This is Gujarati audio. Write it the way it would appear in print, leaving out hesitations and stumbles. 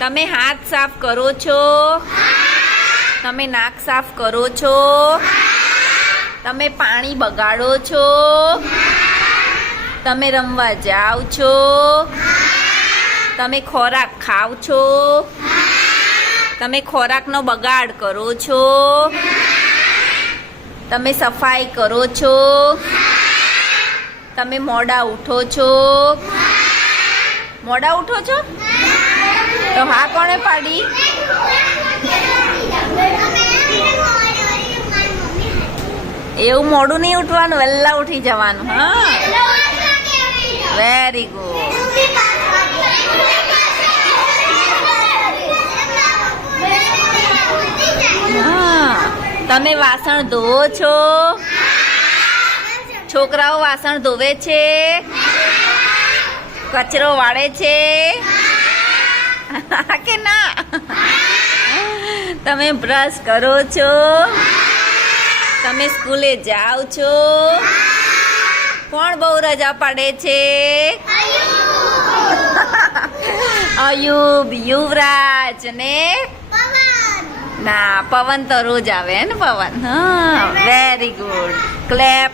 તમે હાથ સાફ કરો છો? તમે નાક સાફ કરો છો? તમે પાણી બગાડો છો? તમે રમવા જાઓ છો? તમે ખોરાક ખાવ છો? તમે ખોરાકનો બગાડ કરો છો? તમે સફાઈ કરો છો? તમે મોડા ઉઠો છો? મોડા ઉઠો છો? તો હા કોણે પાડી? એવું મોડું નહીં ઉઠવાનું, વહેલા ઉઠી જવાનું. હા, વેરી ગુડ. હા, તમે વાસણ ધોવો છો? છોકરાઓ વાસણ ધોવે છે? કચરો વાળે છે કે ના? તમે બ્રશ કરો છો? તમે સ્કૂલે જાઓ છો? કોણ બહુ રજા પાડે છે? અયુબ, યુવરાજ ને ના, પવન તો રોજ આવે ને પવન. હા, વેરી ગુડ. ક્લેપ.